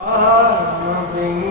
Ah, não vem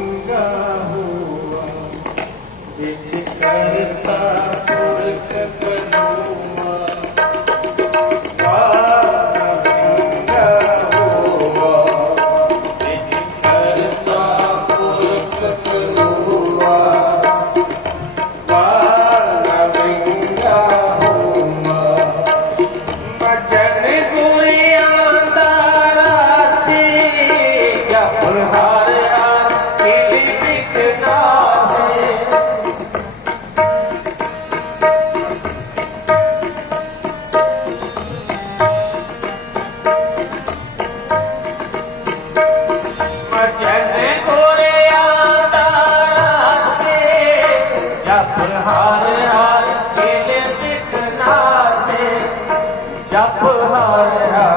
ਹਰ ਹਰ ਖੇਲੇ ਦਿਖਨਾ ਸੇ ਜਪ ਹਰ ਹਰ।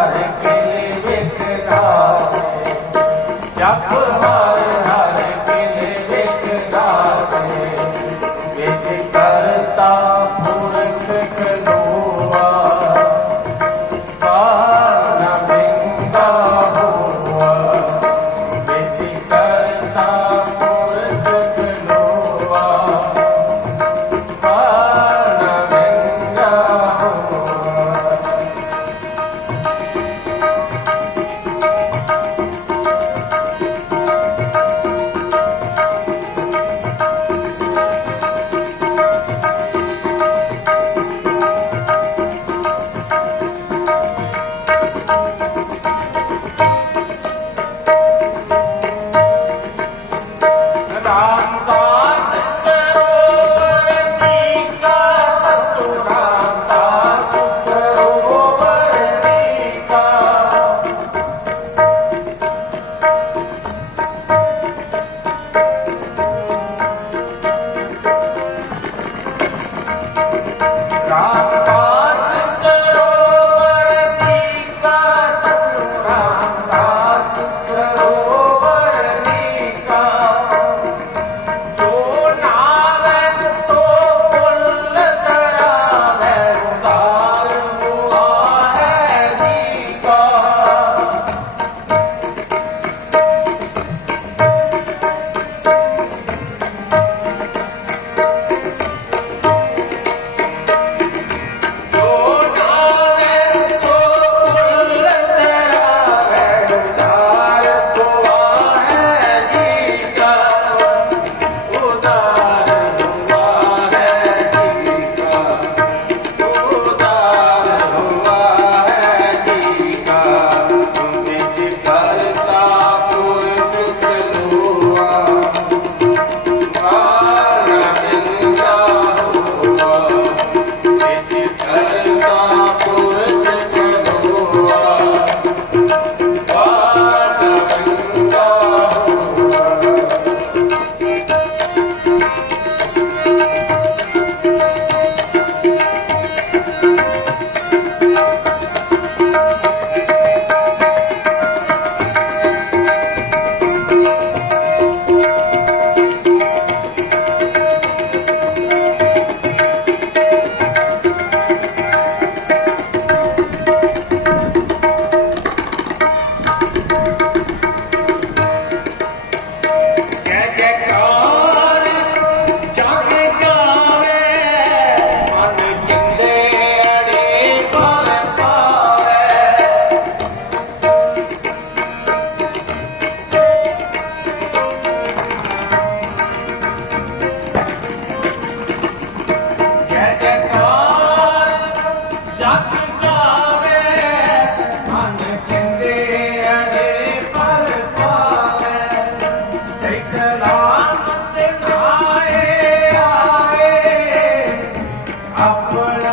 अपना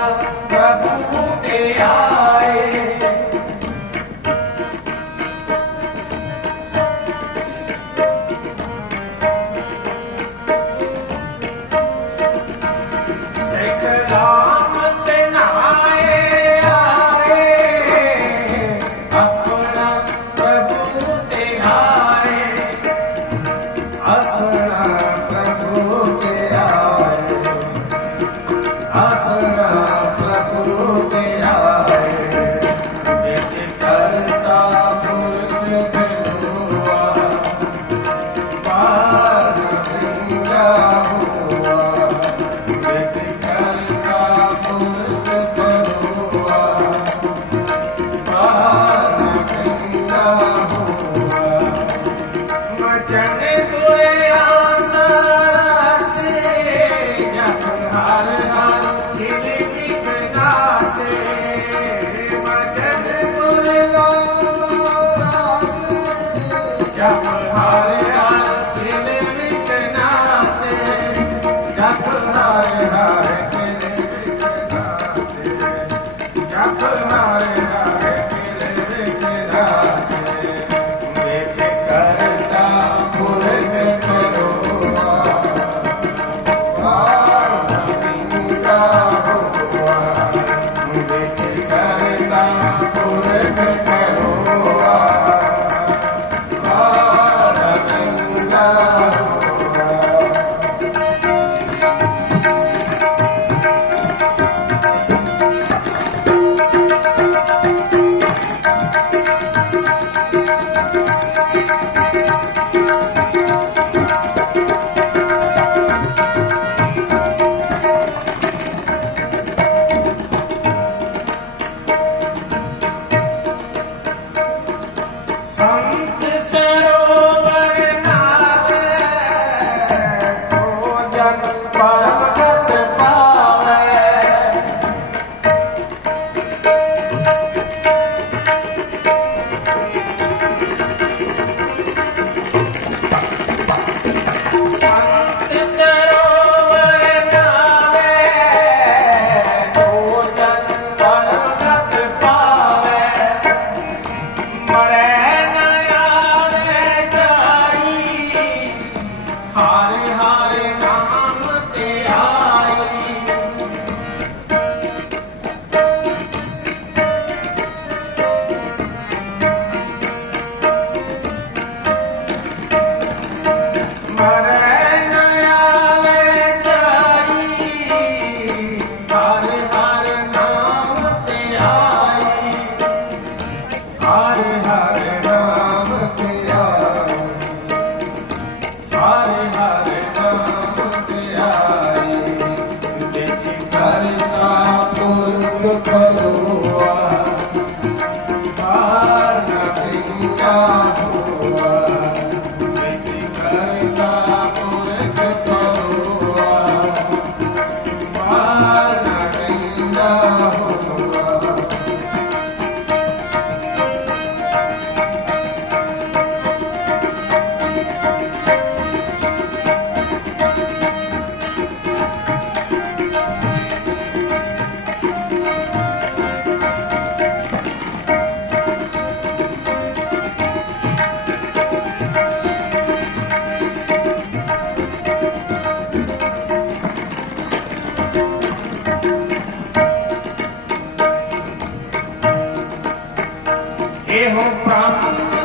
erro próprio.